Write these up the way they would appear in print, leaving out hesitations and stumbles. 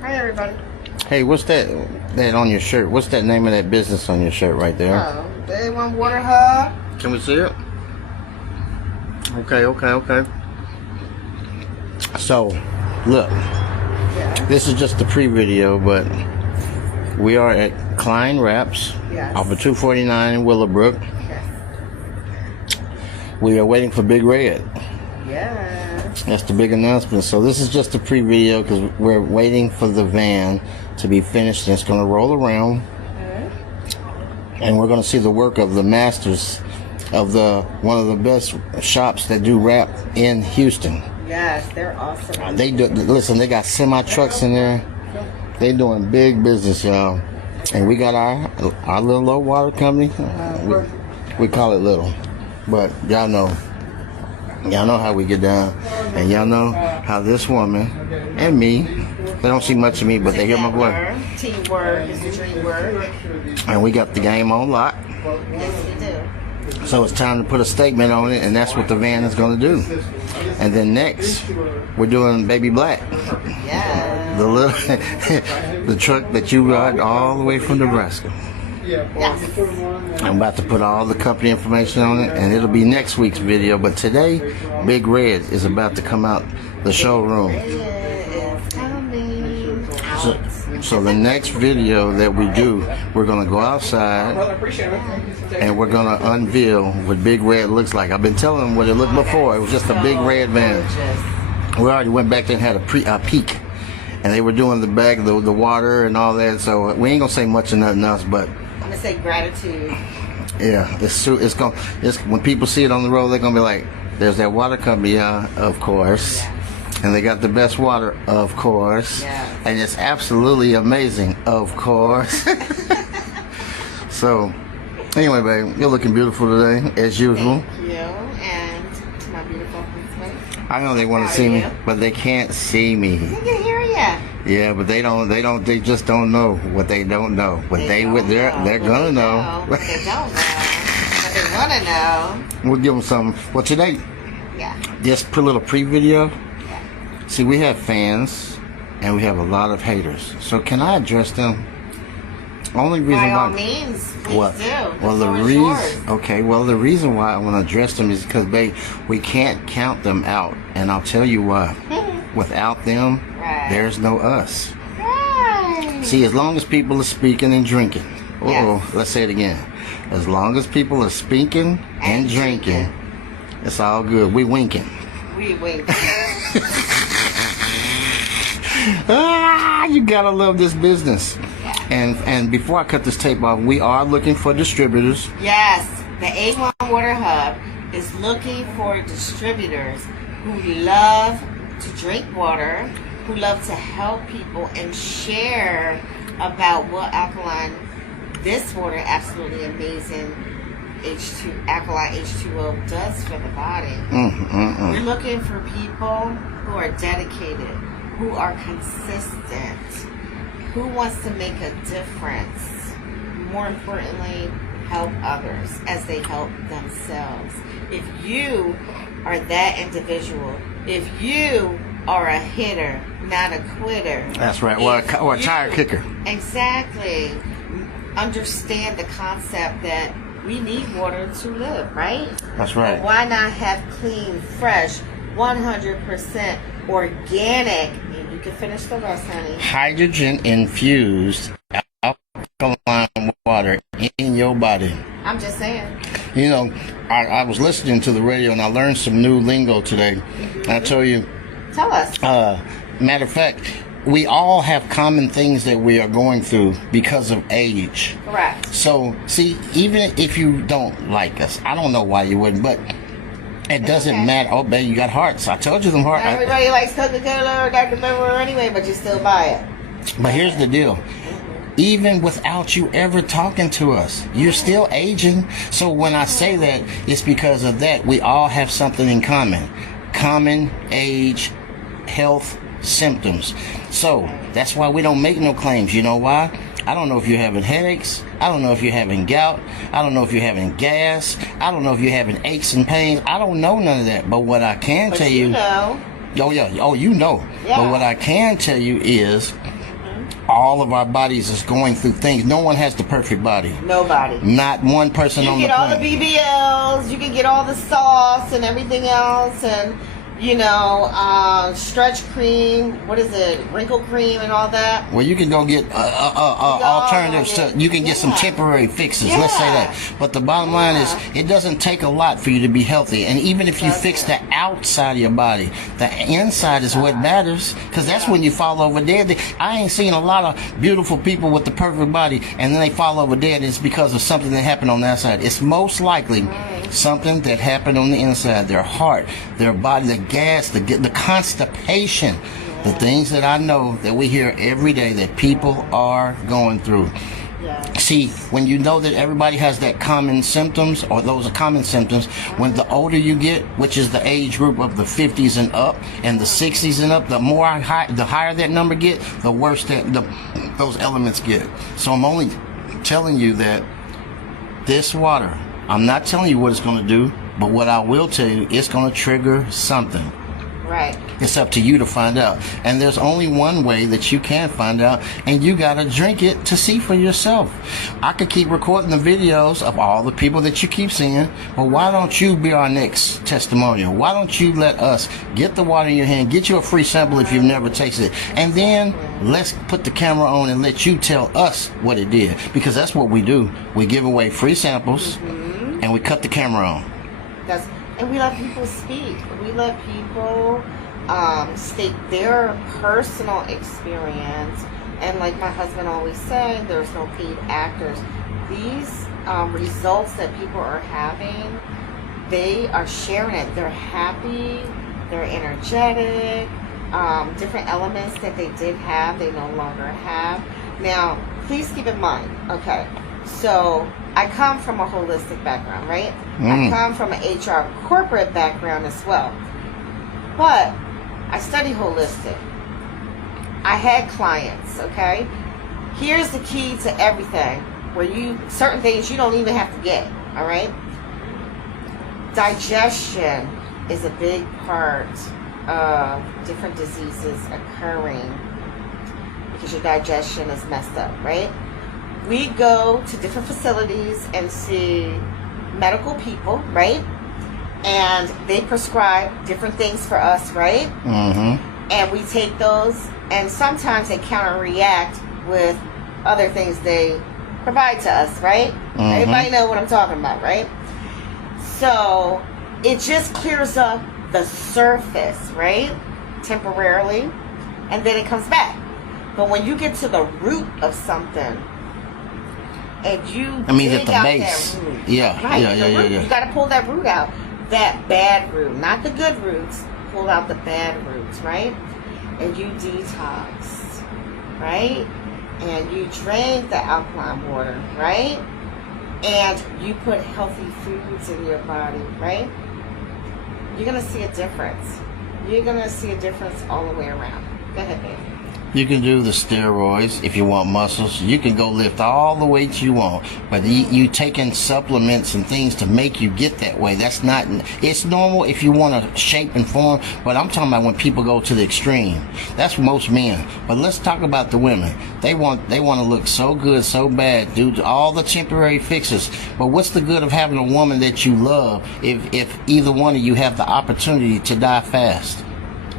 Hi, everybody. Hey, what's that on your shirt? What's that name of that business on your shirt right there? Oh, Day One Water Hub. Can we see it? Okay. So, look. Yeah. This is just the pre-video, but we are at Klein Wraps off of 249 in Willowbrook. Yes. We are waiting for Big Red. Yes. That's the big announcement. So this is just a pre-video because we're waiting for the van to be finished and it's going to roll around. And we're going to see the work of the masters of one of the best shops that do wrap in Houston. Yes, they're awesome. Listen, they got semi trucks in there. They doing big business, y'all. And we got our little low water company. We call it little, but y'all know how we get down, and y'all know how this woman and me. They don't see much of me, but they hear my voice. Teamwork is the dream work. And we got the game on lock. Yes, we do. So it's time to put a statement on it, and that's what the van is going to do. And then next, we're doing Baby Black. Yeah. The truck that you ride all the way from Nebraska. Yes. I'm about to put all the company information on it, and it'll be next week's video. But today, Big Red is about to come out the showroom. So the next video that we do, we're going to go outside and we're going to unveil what Big Red looks like. I've been telling them what it looked before. It was just a big red van. We already went back there and had a peek. And they were doing the bag, the water and all that. So we ain't going to say much of nothing else, but I'm going to say gratitude. Yeah, it's when people see it on the road, they're going to be like, there's that water company, of course. Yeah. And they got the best water, of course. Yeah. And it's absolutely amazing, of course. So, anyway, babe, you're looking beautiful today, as usual. Thank you. And to my beautiful husband. I know they want to see me, but they can't see me. They can hear you. Yeah, but they just don't know what they don't know. But they're gonna know. But they don't know. But they want to know. We'll give them something. Well, today, just put a little pre-video. See, we have fans, and we have a lot of haters. So can I address them? Only reason By why. all means, please do. Well, the reason why I want to address them is because, babe, we can't count them out, and I'll tell you why. Without them, there's no us. Right. See, as long as people are speaking and drinking. Let's say it again. As long as people are speaking and drinking, it's all good. We winking. We wink. You gotta love this business. And before I cut this tape off, we are looking for distributors. Yes, the A1 Water Hub is looking for distributors who love to drink water, who love to help people and share about what alkaline, this water, absolutely amazing alkaline H2O does for the body. We're looking for people who are dedicated, who are consistent, who wants to make a difference. More importantly, help others as they help themselves. If you are that individual, if you are a hitter, not a quitter. That's right, or a tire kicker. Exactly. Understand the concept that we need water to live, right? That's right. But why not have clean, fresh, 100% organic, and you can finish the rest, honey. Hydrogen infused alkaline water in your body. I'm just saying. You know, I was listening to the radio and I learned some new lingo today. I tell you. Tell us. Matter of fact, we all have common things that we are going through because of age. Correct. So, see, even if you don't like us, I don't know why you wouldn't, but it doesn't matter. Oh, baby, you got hearts. I told you them hearts. Everybody likes Coca-Cola or Dr. Pepper anyway, but you still buy it. But here's the deal. Even without you ever talking to us, you're still aging. So when I say that, it's because of that. We all have something in common. Common age, health, symptoms. So that's why we don't make no claims. You know why? I don't know if you're having headaches. I don't know if you're having gout. I don't know if you're having gas. I don't know if you're having aches and pains. I don't know none of that. But what I can tell you... know. Oh, yeah. Oh, you know. Yeah. But what I can tell you is all of our bodies is going through things. No one has the perfect body. Nobody. Not one person on the planet. You can get all the BBLs, you can get all the sauce and everything else, and stretch cream, what is it, wrinkle cream and all that. Well, you can go get alternatives to, you can get some temporary fixes, let's say that. But the bottom line is, it doesn't take a lot for you to be healthy. And even if you fix the outside of your body, the inside is what matters, because that's when you fall over dead. I ain't seen a lot of beautiful people with the perfect body, and then they fall over dead. It's because of something that happened on the outside. It's most likely something that happened on the inside, their heart, their body, the gas, the constipation, the things that I know that we hear every day that people are going through. See, when you know that everybody has that common symptoms, or those are common symptoms, when the older you get, which is the age group of the 50s and up and the 60s and up, the higher that number get, the worse those elements get. So I'm only telling you that this water, I'm not telling you what it's going to do, but what I will tell you, it's going to trigger something. Right. It's up to you to find out. And there's only one way that you can find out, and you got to drink it to see for yourself. I could keep recording the videos of all the people that you keep seeing, but why don't you be our next testimonial? Why don't you let us get the water in your hand, get you a free sample if you've never tasted it, and then let's put the camera on and let you tell us what it did. Because that's what we do. We give away free samples, and we cut the camera on. And we let people speak. We let people state their personal experience. And like my husband always said, there's no paid actors. These results that people are having, they are sharing it. They're happy. They're energetic. Different elements that they did have, they no longer have. Now, please keep in mind, okay, so I come from a holistic background, right? I come from an HR corporate background as well. But I study holistic. I had clients, okay? Here's the key to everything, where certain things you don't even have to get, all right? Digestion is a big part of different diseases occurring because your digestion is messed up, right? We go to different facilities and see medical people, right? And they prescribe different things for us, right? And we take those, and sometimes they counter-react with other things they provide to us, right? Everybody know what I'm talking about, right? So it just clears up the surface, right? Temporarily, and then it comes back. But when you get to the root of something, and you at the base, that root, you got to pull that root out, that bad root, not the good roots. Pull out the bad roots, right? And you detox, right? And you drink the alkaline water, right? And you put healthy foods in your body, right? You're gonna see a difference. You're gonna see a difference all the way around. Go ahead, babe. You can do the steroids if you want muscles. You can go lift all the weights you want, but you taking supplements and things to make you get that way. That's not. It's normal if you want to shape and form, but I'm talking about when people go to the extreme. That's most men. But let's talk about the women. They want to look so good, so bad, do all the temporary fixes. But what's the good of having a woman that you love if either one of you have the opportunity to die fast?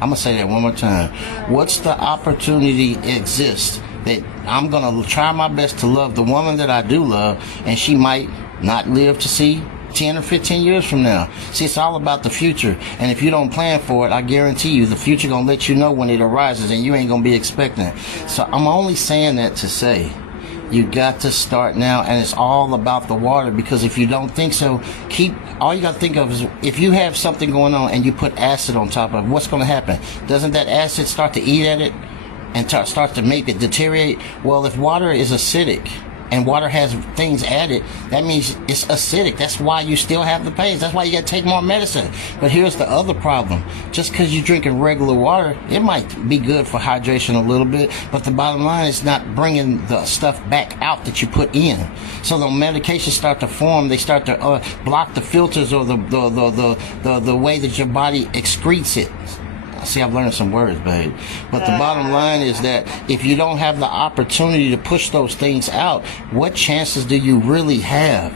I'm going to say that one more time. What's the opportunity exists that I'm going to try my best to love the woman that I do love, and she might not live to see 10 or 15 years from now? See, it's all about the future. And if you don't plan for it, I guarantee you the future going to let you know when it arises, and you ain't going to be expecting it. So I'm only saying that to say, you got to start now, and it's all about the water, because if you don't think so, all you got to think of is if you have something going on and you put acid on top of it, what's going to happen? Doesn't that acid start to eat at it and start to make it deteriorate? Well, if water is acidic and water has things added, that means it's acidic. That's why you still have the pains. That's why you got to take more medicine. But here's the other problem. Just because you're drinking regular water, it might be good for hydration a little bit, but the bottom line is not bringing the stuff back out that you put in. So the medications start to form. They start to block the filters or the way that your body excretes it. See, I've learned some words, babe. But the bottom line is that if you don't have the opportunity to push those things out, what chances do you really have?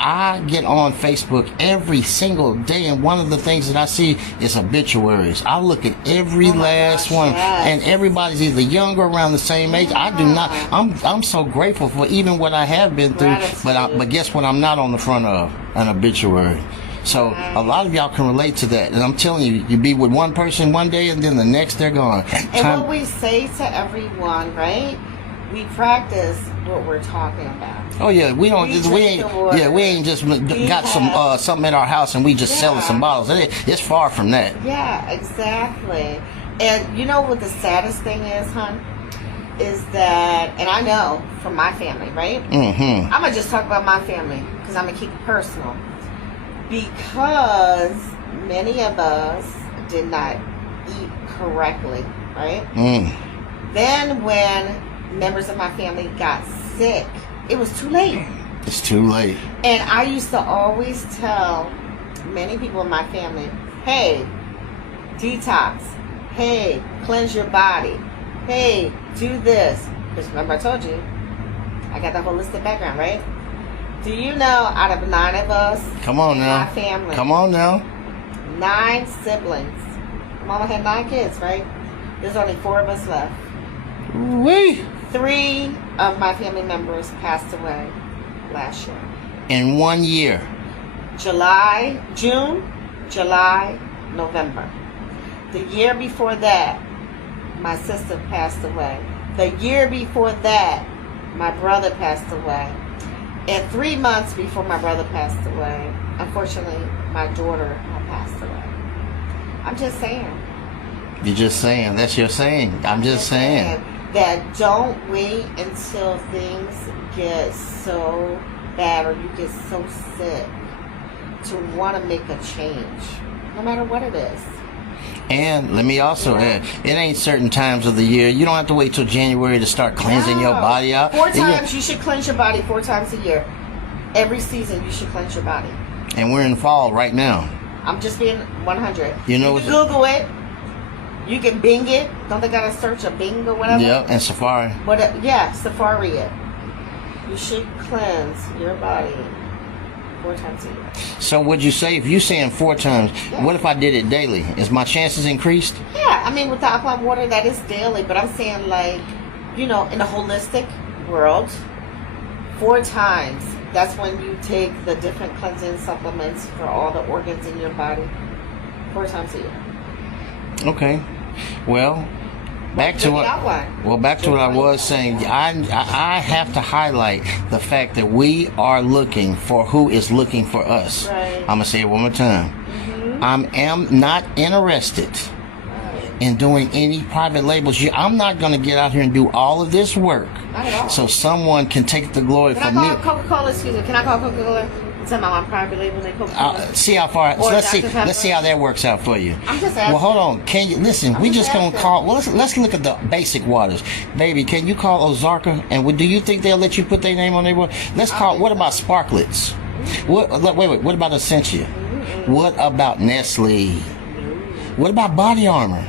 I get on Facebook every single day, and one of the things that I see is obituaries. I look at every last one, and everybody's either young or around the same age. I do not. I'm so grateful for even what I have been through, but guess what? I'm not on the front of an obituary. So a lot of y'all can relate to that, and I'm telling you, you be with one person one day, and then the next they're gone. And what we say to everyone, right? We practice what we're talking about. Oh yeah, we ain't just got some something at our house and we just selling some bottles. It's far from that. Yeah, exactly. And you know what the saddest thing is, hon? Is that, and I know from my family, right? Mm-hmm. I'm gonna just talk about my family because I'm gonna keep it personal. Because many of us did not eat correctly, right? Then when members of my family got sick, it was too late. It's too late. And I used to always tell many people in my family, hey, detox. Hey, cleanse your body. Hey, do this. Because remember I told you, I got the holistic background, right? Do you know out of 9 of us, come on now, my family, come on now, 9 siblings. Mama had 9 kids, right? There's only 4 of us left. Wee. 3 of my family members passed away last year. In 1 year. June, July, November. The year before that, my sister passed away. The year before that, my brother passed away. And 3 months before my brother passed away, unfortunately, my daughter had passed away. I'm just saying. You're just saying. That's your saying. I'm just saying. That don't wait until things get so bad or you get so sick to want to make a change, no matter what it is. And let me also add, it ain't certain times of the year. You don't have to wait till January to start cleansing your body out. 4 times you should cleanse your body 4 times a year. Every season you should cleanse your body. And we're in fall right now. I'm just being 100. You know, you can Google it. You can Bing it. Don't they gotta search a Bing or whatever? Yeah, and Safari. Safari it. You should cleanse your body 4 times a year. So would you say, if you're saying 4 times, what if I did it daily? Is my chances increased? Yeah, I mean with the alkaline water that is daily, but I'm saying like, you know, in the holistic world, 4 times. That's when you take the different cleansing supplements for all the organs in your body 4 times a year. Okay. Well, back to what I was saying. I have to highlight the fact that we are looking for who is looking for us. Right. I'm gonna say it one more time. I am not interested in doing any private labels. I'm not going to get out here and do all of this work Not at all. so someone can take the glory from me. Can I call Coca-Cola? Excuse me. Can I call Coca-Cola? Tell my private label they Coca-Cola. See how far. Let's see how that works out for you. I'm just asking. Well, hold on. Can you listen? We just gonna call. Well, let's look at the basic waters, baby. Can you call Ozarka? And do you think they'll let you put their name on their water? Let's call. What about Sparklets? Wait. What about Essentia? What about Nestle? What about Body Armor?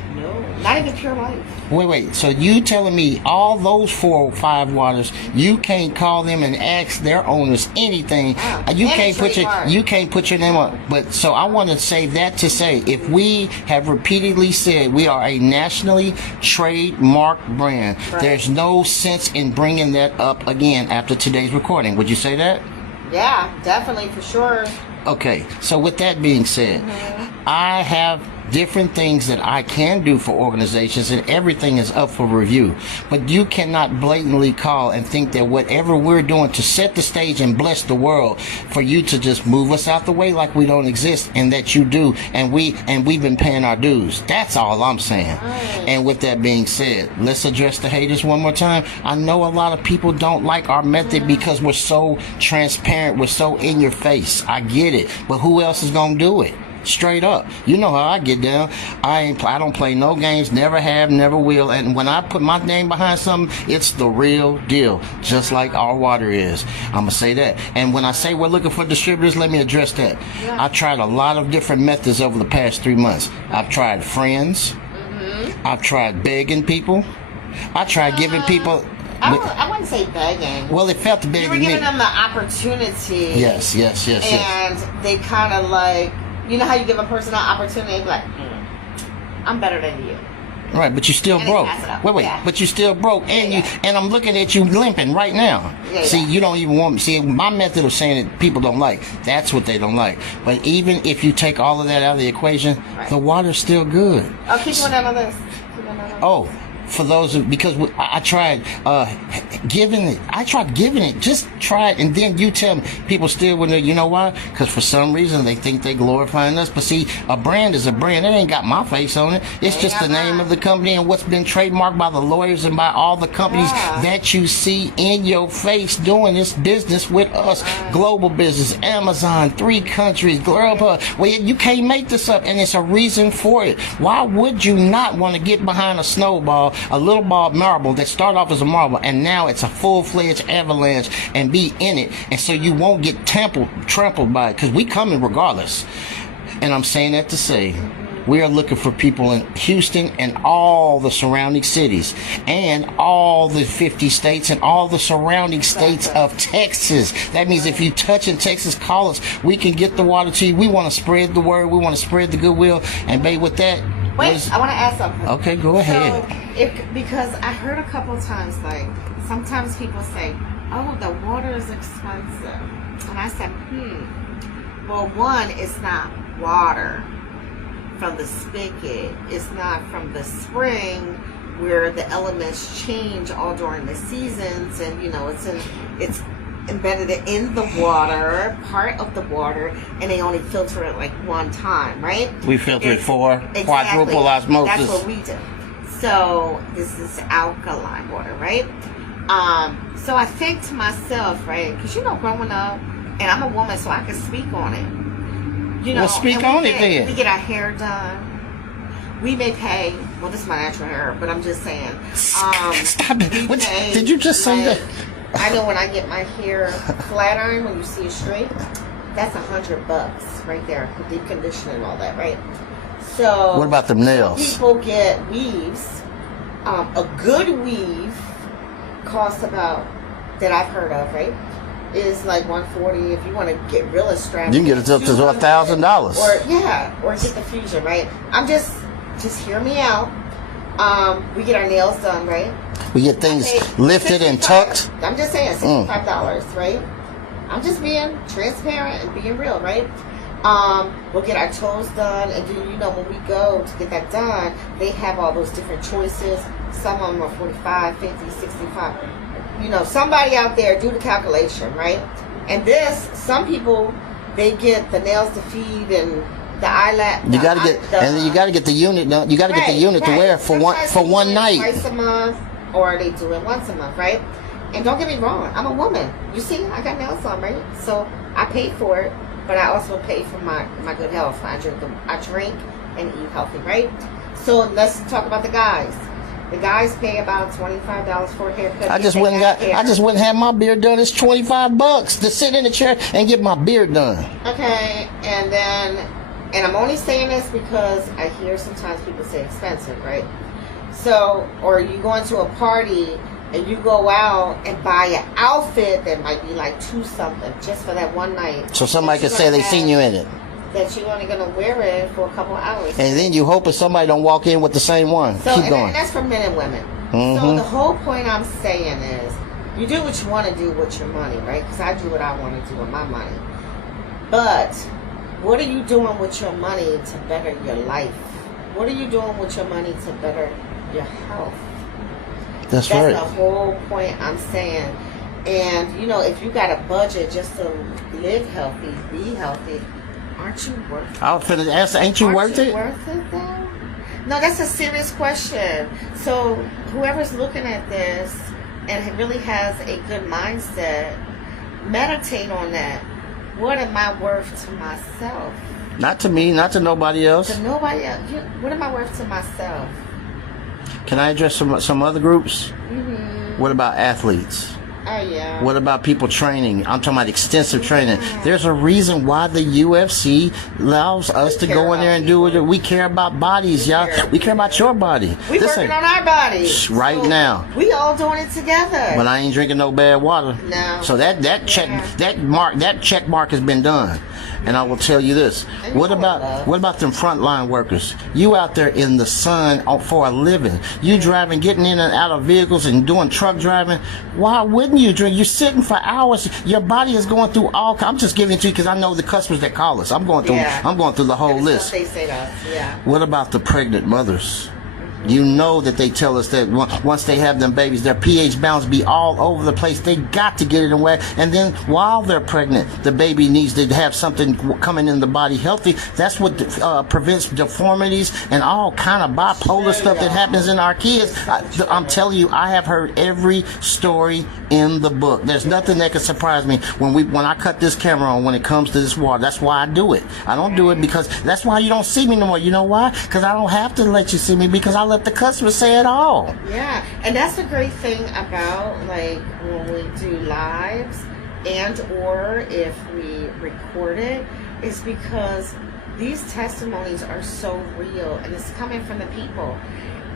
Not even Pure Life. Wait. So you telling me all those 4 or 5 waters, you can't call them and ask their owners anything? Wow. You can't put your name on. But so I want to say that to say, if we have repeatedly said we are a nationally trademarked brand, there's no sense in bringing that up again after today's recording. Would you say that? Yeah, definitely, for sure. Okay. So with that being said, I have different things that I can do for organizations, and everything is up for review. But you cannot blatantly call and think that whatever we're doing to set the stage and bless the world, for you to just move us out the way like we don't exist, and that you do, and we've been paying our dues. That's all I'm saying. And with that being said, let's address the haters one more time. I know a lot of people don't like our method because we're so transparent, we're so in your face. I get it, but who else is gonna do it? Straight up. You know how I get down. I don't play no games, never have, never will. And when I put my name behind something, it's the real deal, just like our water is. I'm going to say that. And when I say we're looking for distributors, let me address that. I tried a lot of different methods over the past 3 months. I've tried friends. I've tried begging people. I tried giving people. I wouldn't say begging. Well, it felt big. You were giving them the opportunity. Yes. And they kind of like, you know how you give a person an opportunity, like, I'm better than you. Right, but you still broke. Wait, yeah. but you still broke, and and I'm looking at you limping right now. See, you don't even want me. See, my method of saying it, people don't like. That's what they don't like. But even if you take all of that out of the equation, the water's still good. Oh, keep going down on this. Oh. For those because I tried giving it, just try it, and then you tell me. People still wouldn't. You know why? Because for some reason they think they glorifying us. But see, a brand is a brand. It ain't got my face on it. It's just the name of the company and what's been trademarked by the lawyers and by all the companies that you see in your face doing this business with us. Global business, Amazon, 3 countries, global. Well, you can't make this up, and it's a reason for it. Why would you not want to get behind a snowball? A little ball marble that started off as a marble and now it's a full-fledged avalanche and be in it, and so you won't get trampled by it, because we coming regardless. And I'm saying that to say we are looking for people in Houston and all the surrounding cities and all the 50 states and all the surrounding states of Texas. That means if you touch in Texas, call us. We can get the water to you. We want to spread the word. We want to spread the goodwill. And babe, with that, wait, I want to ask something. Okay, go ahead. So, because I heard a couple of times, like, sometimes people say, oh, the water is expensive. And I said, well, one, it's not water from the spigot. It's not from the spring where the elements change all during the seasons. And, you know, it's embedded in the water, part of the water, and they only filter it like one time, right? We filter it for quadruple osmosis. That's what we do. So this is alkaline water, right? So I think to myself, right, because you know, growing up, and I'm a woman, so I can speak on it. You know, well, speak on it then. We get our hair done. We may pay. Well, this is my natural hair, but I'm just saying. Stop it! Did you just say that? I know when I get my hair flat iron, when you see it straight, that's $100 right there for deep conditioning and all that, right? So what about the nails? People get weaves. A good weave costs about, that I've heard of, right, is like $140. If you want to get real extravagant, you can get it up to $1,000. Or get the fusion, right? I'm just hear me out. We get our nails done, right? We get things lifted and tucked. I'm just saying, $65, right? I'm just being transparent and being real, right? We'll get our toes done, and then, you know, when we go to get that done, they have all those different choices. Some of them are 45, 50, 65. You know, somebody out there do the calculation, right? And this, some people, they get the nails to feed and the eyelash. You gotta get, and then you gotta get the unit done. You gotta get the unit to wear for one night. Twice a month, or they do it once a month, right? And don't get me wrong, I'm a woman. You see, I got nails on, right? So I pay for it, but I also pay for my good health. I drink and eat healthy, right? So let's talk about the guys. The guys pay about $25 for a haircut. I just went and had my beard done. It's $25 to sit in the chair and get my beard done. Okay, and I'm only saying this because I hear sometimes people say expensive, right? So, or you go into a party and you go out and buy an outfit that might be like $2-something just for that one night. So somebody could say they seen you in it. That you're only going to wear it for a couple hours. And then you hope that somebody don't walk in with the same one. So, Keep going. And that's for men and women. Mm-hmm. So the whole point I'm saying is, you do what you want to do with your money, right? Because I do what I want to do with my money. But what are you doing with your money to better your life? What are you doing with your money to better your health? That's right. That's the whole point I'm saying. And, you know, if you got a budget just to live healthy, be healthy, aren't you worth it? I was finna ask, ain't you worth it? Worth it though? No, that's a serious question. So whoever's looking at this and really has a good mindset, meditate on that. What am I worth to myself? Not to me, not to nobody else. To nobody else. What am I worth to myself? Can I address some other groups? Mm-hmm. What about athletes? Oh, yeah. What about people training? I'm talking about extensive training. There's a reason why the UFC allows us to go in there and do it. We care about bodies, y'all. We care about your body. We working on our bodies right now. We all doing it together. But I ain't drinking no bad water. No. So that check mark has been done. And I will tell you this. What about them frontline workers? You out there in the sun for a living. You driving, getting in and out of vehicles and doing truck driving. Why wouldn't you drink? You're sitting for hours. Your body is going through all. I'm just giving it to you because I know the customers that call us. I'm going through the whole list. They say to us. Yeah. What about the pregnant mothers? You know that they tell us that once they have them babies, their pH balance be all over the place. They got to get it away. And then while they're pregnant, the baby needs to have something coming in the body healthy. That's what prevents deformities and all kind of bipolar stuff that happens in our kids. I'm telling you, I have heard every story in the book. There's nothing that can surprise me when I cut this camera on when it comes to this water. That's why I do it. I don't do it because that's why you don't see me no more. You know why? Because I don't have to let you see me because I let the customer say it all. Yeah, and that's the great thing about like when we do lives and or if we record it is because these testimonies are so real and it's coming from the people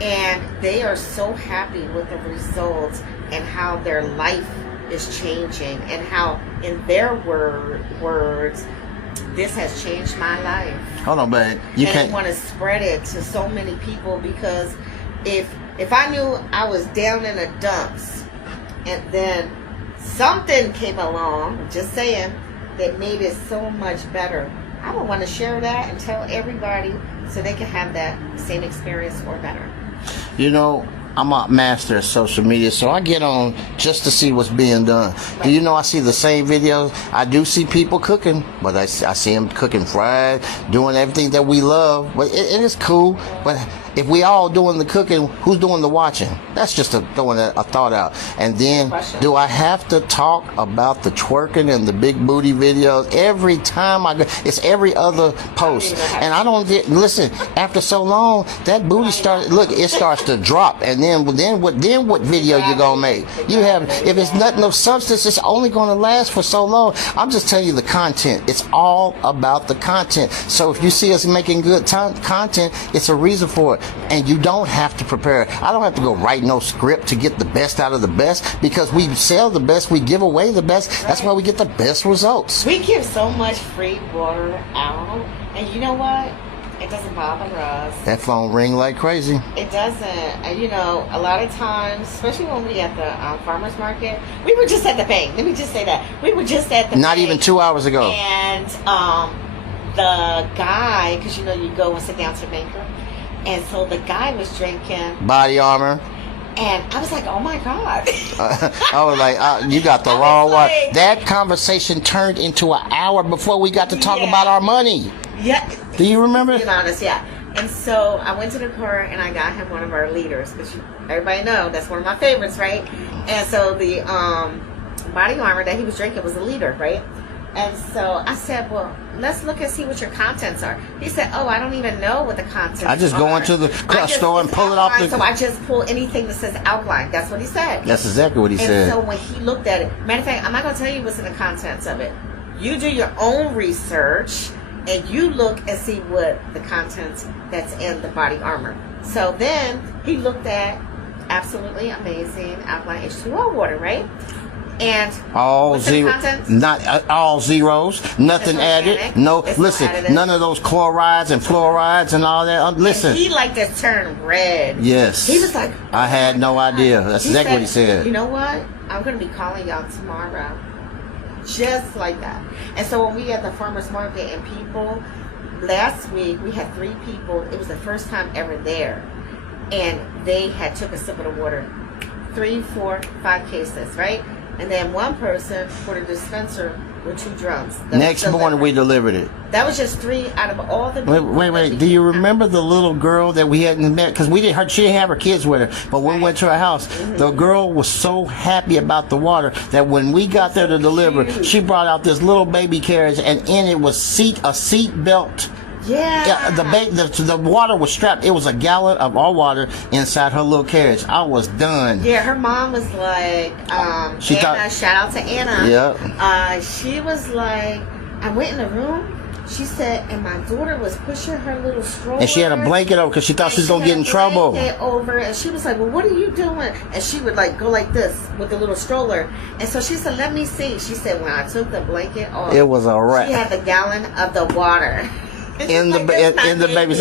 and they are so happy with the results and how their life is changing and how in their words this has changed my life. Hold on, babe. You can't. I want to spread it to so many people because if I knew I was down in the dumps and then something came along, just saying, that made it so much better, I would want to share that and tell everybody so they can have that same experience or better. You know, I'm a master at social media, so I get on just to see what's being done. Do you know I see the same videos? I do see people cooking, but I see them cooking fried, doing everything that we love. But it is cool. But if we all doing the cooking, who's doing the watching? That's just throwing a thought out. And then, do I have to talk about the twerking and the big booty videos every time I go? It's every other post, and I don't get. Listen, after so long, that booty starts. Look, it starts to drop, and then what video you gonna make? You have, if it's nothing of substance, it's only gonna last for so long. I'm just telling you the content. It's all about the content. So if you see us making good content, it's a reason for it. And you don't have to prepare. I don't have to go write no script to get the best out of the best because we sell the best, we give away the best. That's why we get the best results. We give so much free water out, and you know what? It doesn't bother us. That phone ring like crazy. It doesn't. And you know, a lot of times, especially when we at the farmer's market, we were just at the bank. Let me just say that. We were just at the Not bank. even 2 hours ago. And the guy, because you know you go and sit down to the banker, and so the guy was drinking Body Armor. And I was like, oh my God. I was like, you got the wrong one. That conversation turned into an hour before we got to talk about our money. Yeah. Do you remember? To be honest, yeah. And so I went to the car and I got him one of our leaders, which everybody know that's one of my favorites, right? And so the Body Armor that he was drinking was a leader, right? And so I said, well, let's look and see what your contents are. He said, oh, I don't even know what the contents are. I just go into the store and pull it off the... So I just pull anything that says alkaline. That's what he said. That's exactly what he said. And so when he looked at it, matter of fact, I'm not going to tell you what's in the contents of it. You do your own research and you look and see what the contents that's in the Body Armor. So then he looked at absolutely amazing alkaline H2O water, right? And all zero, not all zeros, nothing added. Organic. No, It's listen, none of those chlorides and fluorides and all that. Listen, and he liked to turn red. Yes, he was like, I had no idea. That's exactly what he said. You know what? I'm going to be calling y'all tomorrow, just like that. And so when we at the farmers market and people, last week we had 3 people. It was the first time ever there, and they had took a sip of the water, 3, 4, 5 cases, right? And then one person for the dispenser with 2 drums. Next morning we delivered it. That was just 3 out of all the people. Wait. Do you remember the little girl that we hadn't met? Because she didn't have her kids with her. But when we went to her house, the girl was so happy about the water that when we got there to deliver, she brought out this little baby carriage, and in it was a seat belt Yeah. The water was strapped. It was a gallon of our water inside her little carriage. I was done. Yeah, her mom was like, She Anna, shout out to Anna. Yep. She was like, I went in the room. She said, and my daughter was pushing her little stroller. And she had a blanket over because she thought she was going to get in trouble. Over, and she was like, well, what are you doing? And she would like go like this with the little stroller. And so she said, let me see. She said, when I took the blanket off, it was a wrap. She had the gallon of the water. In the baby.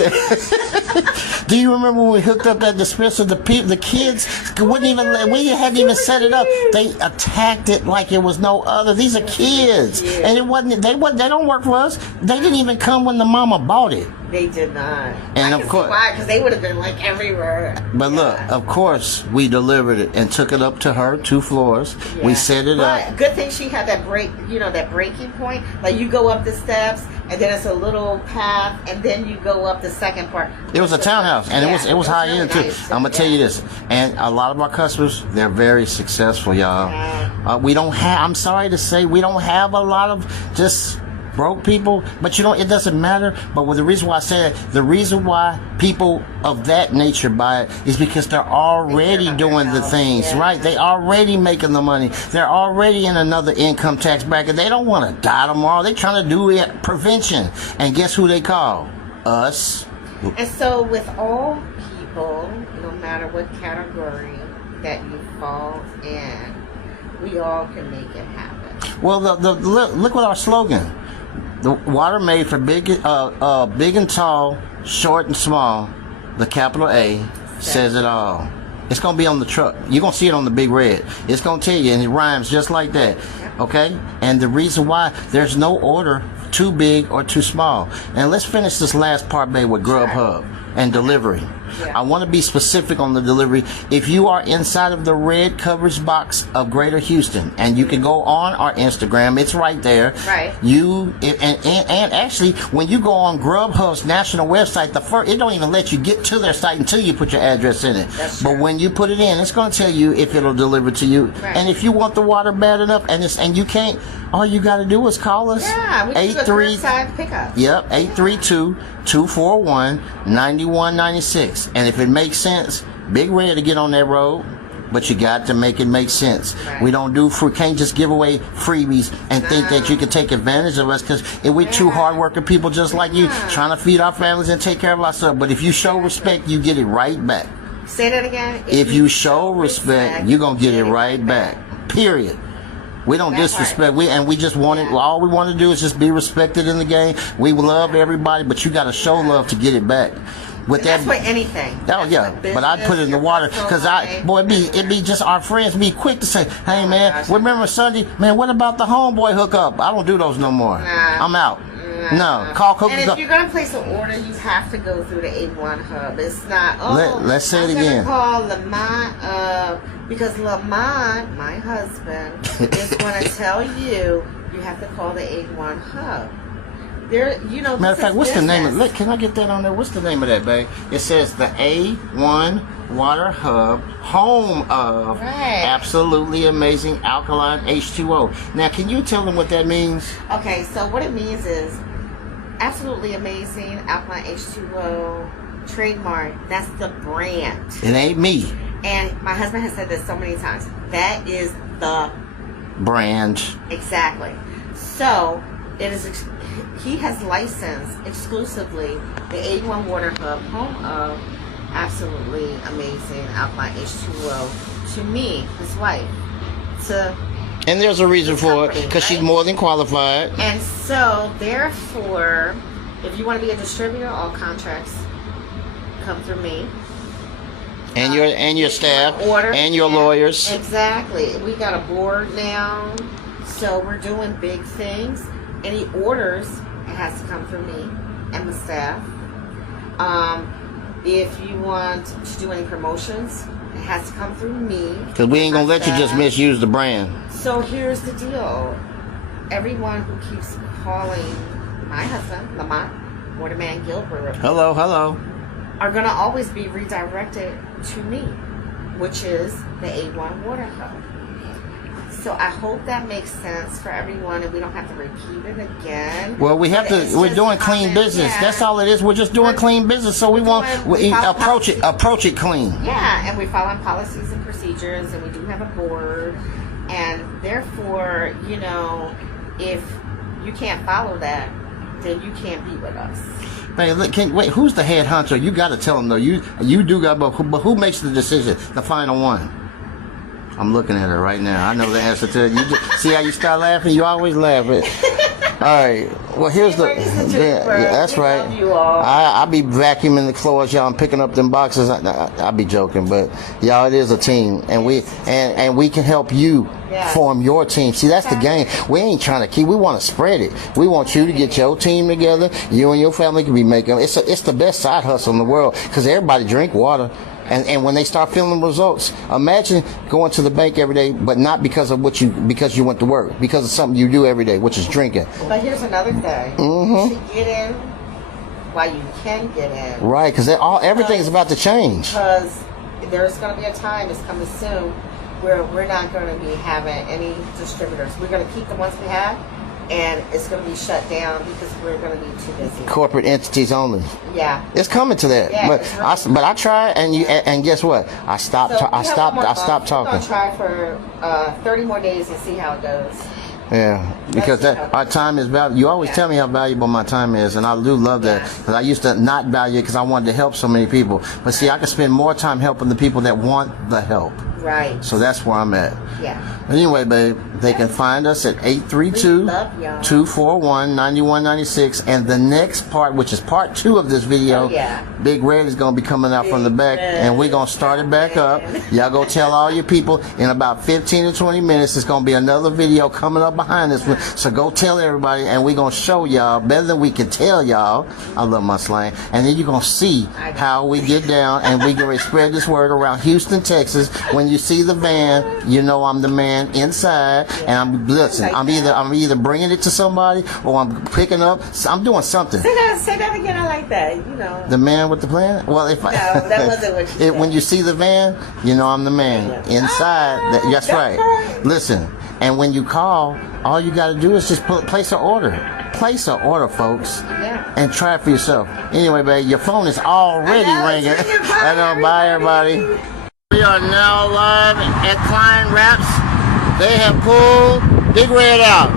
Do you remember when we hooked up that dispenser? The kids wouldn't even. We hadn't even set it up. They attacked it like it was no other. These are kids, and it wasn't. They don't work for us. They didn't even come when the mama bought it. They did not. And of course, why? Because they would have been like everywhere. But look, of course, we delivered it and took it up to her 2 floors. Yeah. We set it up. Good thing she had that that breaking point. Like you go up the steps, and then it's a little path, and then you go up the second part. It was a townhouse, and it was high end too. Nice. I'm gonna tell you this, and a lot of our customers, they're very successful, y'all. Yeah. We don't have. I'm sorry to say, we don't have a lot of just broke people, but it doesn't matter. But the reason why I say it, the reason why people of that nature buy it is because they're already doing the things, right? They already making the money. They're already in another income tax bracket. They don't want to die tomorrow. They're trying to do it prevention. And guess who they call? Us. And so with all people, no matter what category that you fall in, we all can make it happen. Well, look what our slogan. The water made for big and tall, short and small. The capital A says it all. It's going to be on the truck. You're going to see it on the big red. It's going to tell you, and it rhymes just like that. Okay? And the reason why there's no order too big or too small. And let's finish this last part, babe, with Grubhub and delivery. Yeah. I want to be specific on the delivery. If you are inside of the red coverage box of Greater Houston, and you can go on our Instagram, it's right there. Right. And actually, when you go on Grubhub's national website, it don't even let you get to their site until you put your address in it. That's true. But when you put it in, it's going to tell you if it'll deliver to you. Right. And if you want the water bad enough, and you can't, all you got to do is call us. Yeah, we can do a curbside pickup. Yep, 832-241-9196. And if it makes sense, Big Red to get on that road, but you got to make it make sense. Right. We don't can't just give away freebies and think that you can take advantage of us, because we're two hard-working people just like you, trying to feed our families and take care of ourselves. But if you show respect, you get it right back. Say that again. If you show respect, you're going to get it right back. Period. We don't disrespect. We just want it. All we want to do is just be respected in the game. We love everybody, but you got to show love to get it back. That's for anything. Oh yeah, but I'd put it in the water because it'd be just our friends be quick to say, hey man, remember Sunday, man, what about the homeboy hookup? I don't do those no more. I'm out. No, call Coca. And if you're gonna place an order, you have to go through the A1 Hub. It's not. Let's say it again. Call LaMont because LaMont, my husband, is gonna tell you have to call the A1 Hub. Matter of fact, what's the name of it? Can I get that on there? What's the name of that, babe? It says the A1 Water Hub, home of absolutely amazing alkaline H2O. Now, can you tell them what that means? Okay, so what it means is absolutely amazing alkaline H2O trademark. That's the brand. It ain't me. And my husband has said this so many times. That is the brand. Exactly. So it is. He has licensed exclusively the A1 Water Hub, home of absolutely amazing alkaline H2O, to me, his wife. And there's a reason for it, because she's more than qualified. And so, therefore, if you want to be a distributor, all contracts come through me. And your staff, and your lawyers. Exactly. We got a board now, so we're doing big things. Any orders, it has to come through me and the staff. If you want to do any promotions, it has to come through me. Because we ain't going to let you just misuse the brand. So here's the deal. Everyone who keeps calling my husband, LaMont, Waterman, Gilbert. Hello. Are going to always be redirected to me, which is the A1 Water Hub. So I hope that makes sense for everyone, and we don't have to repeat it again. Well, we have to. We're doing clean business. Yeah. That's all it is. We're just doing clean business. So we approach it clean. Yeah, and we follow policies and procedures, and we do have a board, and therefore, you know, if you can't follow that, then you can't be with us. Hey, look, wait, who's the head hunter? You got to tell them though. You do got, but who makes the decision? The final one. I'm looking at her right now. I know the answer to it. You just, see how you start laughing? You always laugh. All right. Well, here's that's right. I be vacuuming the floors, y'all. I'm picking up them boxes. I be joking, but y'all, it is a team, and we can help you form your team. See, that's the game. We ain't trying to keep. We want to spread it. We want you to get your team together. You and your family can be making. It's the best side hustle in the world because everybody drink water. And when they start feeling results, imagine going to the bank every day, but not because you went to work, because of something you do every day, which is drinking. But here's another thing: to get in while you can get in, right? Because everything is about to change. Because there's going to be a time that's coming soon where we're not going to be having any distributors. We're going to keep the ones we have. And it's going to be shut down because we're going to be too busy. Corporate entities only. Yeah, it's coming to that. Yeah, but I try, and guess what? I stopped. So I stopped talking. We're going to try for 30 more days and see how it goes. Yeah, because our time is valuable. You always tell me how valuable my time is, and I do love that. Because I used to not value it because I wanted to help so many people. But see, I can spend more time helping the people that want the help. Right. So that's where I'm at. Yeah. Anyway, babe, they can find us at 832-241-9196. And the next part, which is part 2 of this video, Big Red is going to be coming out from the back, and we're going to start it back up. Y'all go tell all your people in about 15 to 20 minutes, there's going to be another video coming up behind this one. So go tell everybody, and we're going to show y'all better than we can tell y'all. I love my slang. And then you're going to see how we get down, and we're going to spread this word around Houston, Texas. When you see the van, you know I'm the man inside, and I'm either bringing it to somebody or I'm picking up. I'm doing something. Say that again. I like that. You know, the man with the plan. Well, that wasn't what you said. When you see the van, you know I'm the man inside. That's right. Listen, and when you call, all you got to do is just place an order. Place an order, folks, and try it for yourself. Anyway, babe, your phone is already ringing. I know. Bye, everybody. We are now live at Klein Wraps. They have pulled Big Red out.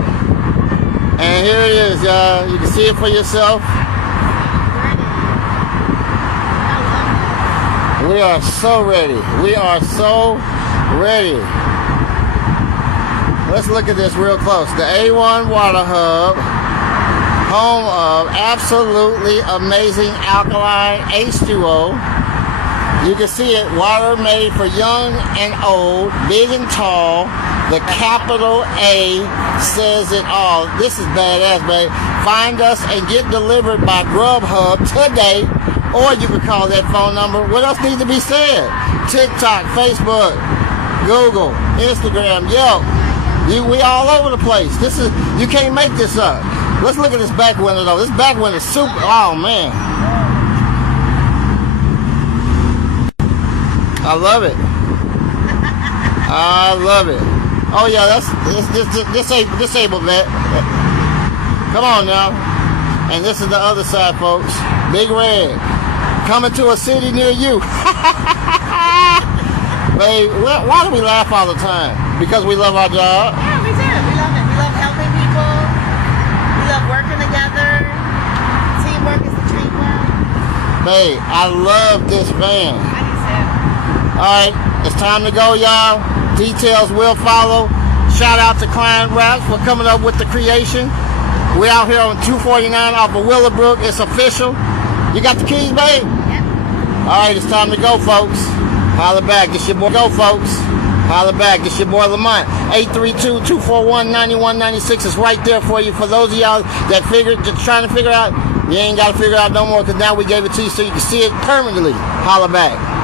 And here it is, y'all. You can see it for yourself. We are so ready. We are so ready. Let's look at this real close. The A1 Water Hub, home of absolutely amazing alkaline H2O. You can see it, water made for young and old, big and tall. The capital A says it all. This is badass, babe. Find us and get delivered by Grubhub today, or you can call that phone number. What else needs to be said? TikTok, Facebook, Google, Instagram, Yelp. We all over the place. You can't make this up. Let's look at this back window though. This back window is super. Oh man. I love it. I love it. Oh yeah, that's disabled vet. Come on now. And this is the other side, folks. Big Red coming to a city near you. Babe, why do we laugh all the time? Because we love our job. Yeah, we do. We love it. We love helping people. We love working together. Teamwork is the teamwork. Babe, I love this van. Alright, it's time to go, y'all. Details will follow. Shout out to Klein Wraps for coming up with the creation. We're out here on 249 off of Willowbrook. It's official. You got the keys, babe? Yep. Alright, it's time to go, folks. Holla back. It's your boy. Go, folks. Holla back. It's your boy LaMont. 832-241-9196 is right there for you. For those of y'all that just trying to figure out, you ain't got to figure out no more because now we gave it to you so you can see it permanently. Holla back.